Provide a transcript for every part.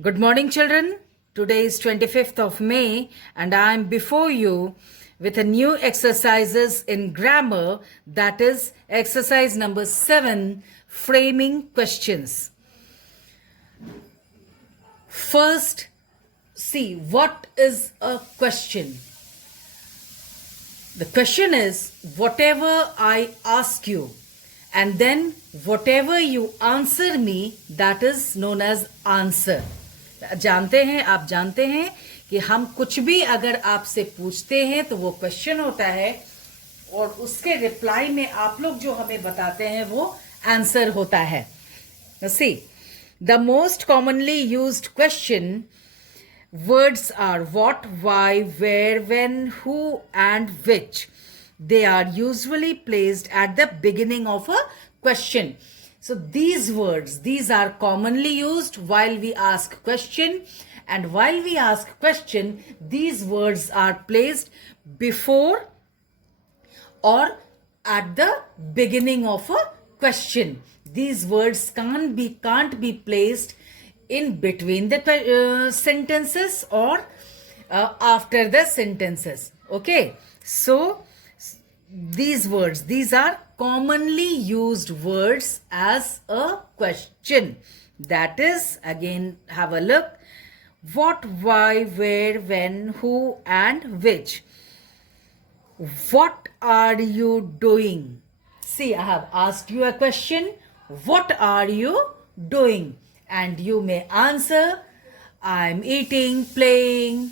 Good morning, children. Today is 25th of May, and I am before you with a new exercises in grammar, that is exercise number 7, framing questions. First, see what is a question. The question is whatever I ask you, and then whatever you answer me, that is known as answer. जानते हैं, आप जानते हैं कि हम कुछ भी अगर आपसे पूछते हैं तो वो क्वेश्चन होता है और उसके रिप्लाई में आप लोग जो हमें बताते हैं वो आंसर होता है. See the most commonly used question words are what, why, where, when, who, and which. They are usually placed at the beginning of a question. So these words, these are commonly used while we ask question, and while we ask question, these words are placed before or at the beginning of a question. These words can't be placed in between the sentences or after the sentences. Okay, so these words, these are commonly used words as a question. That is, again, have a look. What, why, where, when, who, and which. What are you doing? See, I have asked you a question. What are you doing? And you may answer, I'm eating, playing,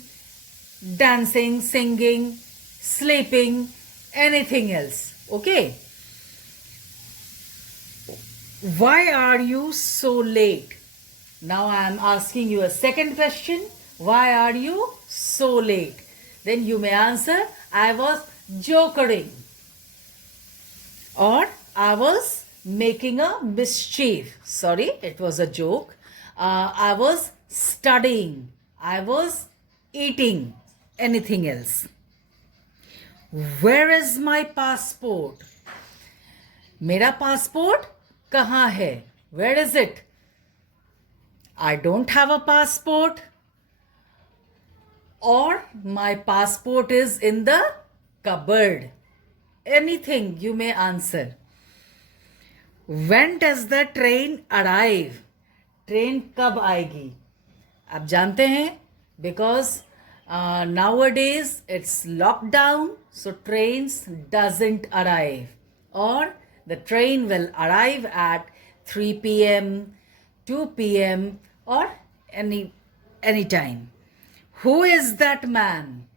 dancing, singing, sleeping, anything else. Okay? Why are you so late? Now I am asking you a second question. Why are you so late? Then you may answer, I was jokering, or I was making a mischief. Sorry, it was a joke. I was studying. I was eating. Anything else. Where is my passport? मेरा passport कहाँ है? Where is it? I don't have a passport. Or my passport is in the cupboard. Anything you may answer. When does the train arrive? Train कब आएगी? आप जानते हैं, because nowadays it's lockdown, so trains doesn't arrive, or the train will arrive at 3 p.m., 2 p.m. or any time. Who is that man?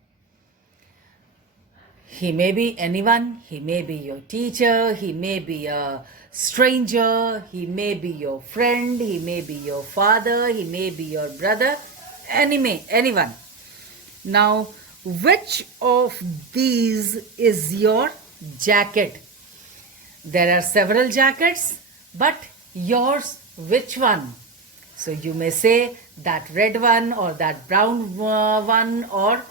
He may be anyone. He may be your teacher. He may be a stranger. He may be your friend. He may be your father. He may be your brother. Anyone. Now, which of these is your jacket? There are several jackets, but yours, which one? So you may say that red one or that brown one, or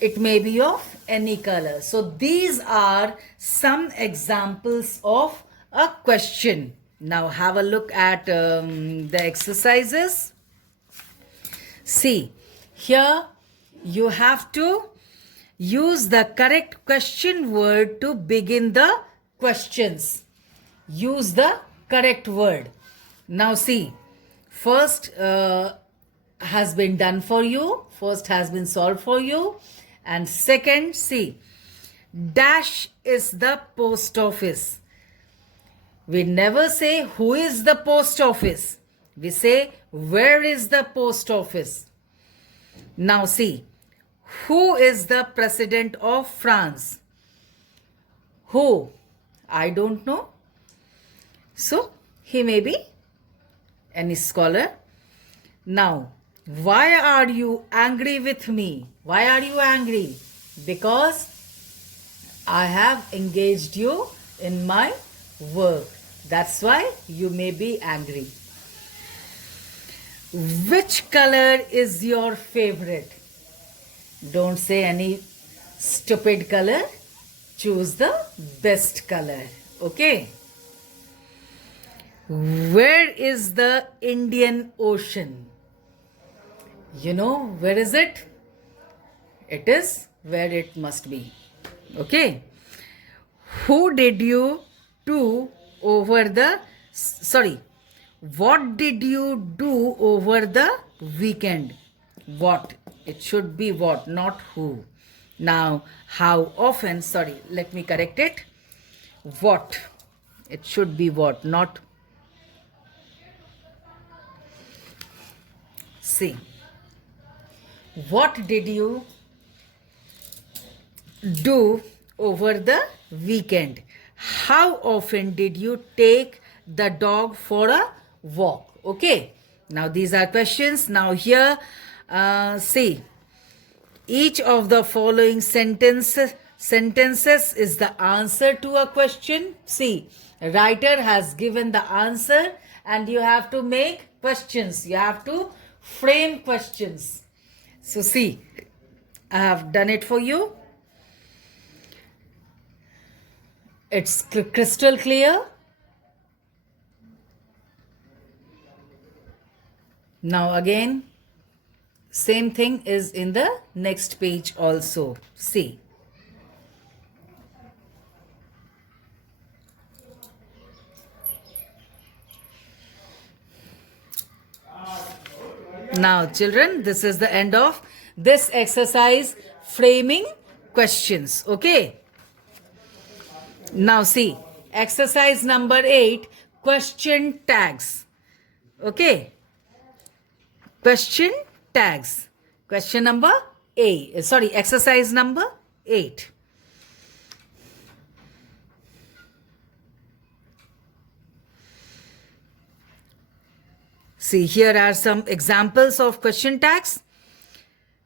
it may be of any color. So these are some examples of a question. Now have a look at the exercises. See, here you have to use the correct question word to begin the questions. Use the correct word. Now see, first has been done for you. First has been solved for you. And second, see, dash is the post office. We never say who is the post office. We say where is the post office. Now see, who is the president of France? Who? I don't know. So he may be any scholar. Now, why are you angry with me? Why are you angry? Because I have engaged you in my work. That's why you may be angry. Which color is your favorite? Don't say any stupid color. Choose the best color. Okay? Where is the Indian Ocean? You know where is it? It is where it must be. Okay. Who did you do over the sorry? What did you do over the weekend? What? It should be what, not who. Now, how often? Sorry, let me correct it. What? It should be what, not. See. What did you do over the weekend? How often did you take the dog for a walk? Okay. Now these are questions. Now here, see, each of the following sentences is the answer to a question. See, writer has given the answer and you have to make questions. You have to frame questions. So see, I have done it for you. It's crystal clear. Now again, same thing is in the next page also. See. Now children, this is the end of this exercise, framing questions. Okay. Now see, exercise number 8, question tags. Okay. Question tags. Question number exercise number 8. See, here are some examples of question tags.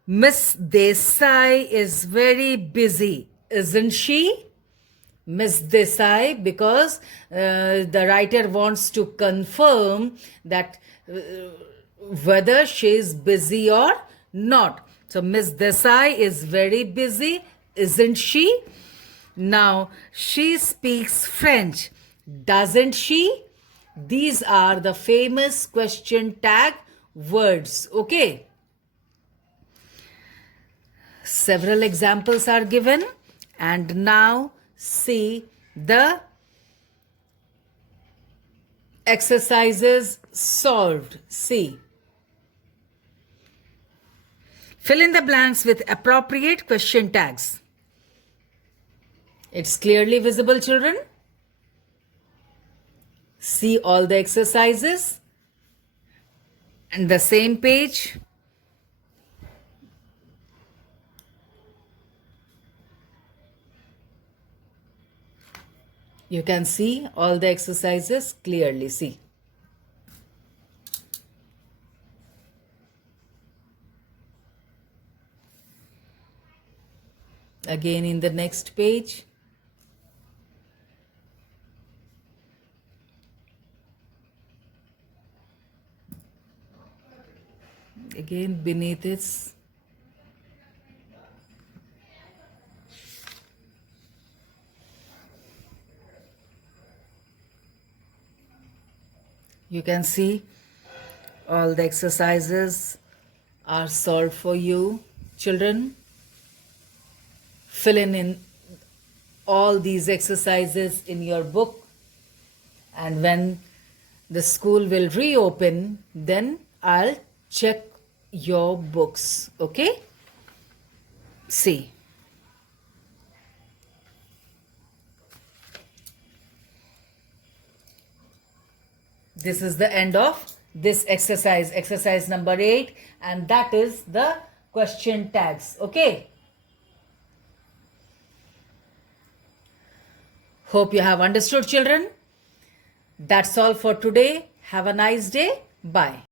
Miss Desai is very busy, isn't she? Miss Desai, because the writer wants to confirm that whether she is busy or not. So Miss Desai is very busy, isn't she? Now, she speaks French, doesn't she? These are the famous question tag words. Okay. Several examples are given, and now see the exercises solved. See. Fill in the blanks with appropriate question tags. It's clearly visible, children. See all the exercises and the same page. You can see all the exercises clearly. See. Again in the next page. Again beneath it. You can see all the exercises are solved for you, children. Fill in all these exercises in your book, and when the school will reopen, then I'll check your books. Okay? See. This is the end of this exercise number 8, and that is the question tags. Okay? Hope you have understood, children. That's all for today. Have a nice day. Bye.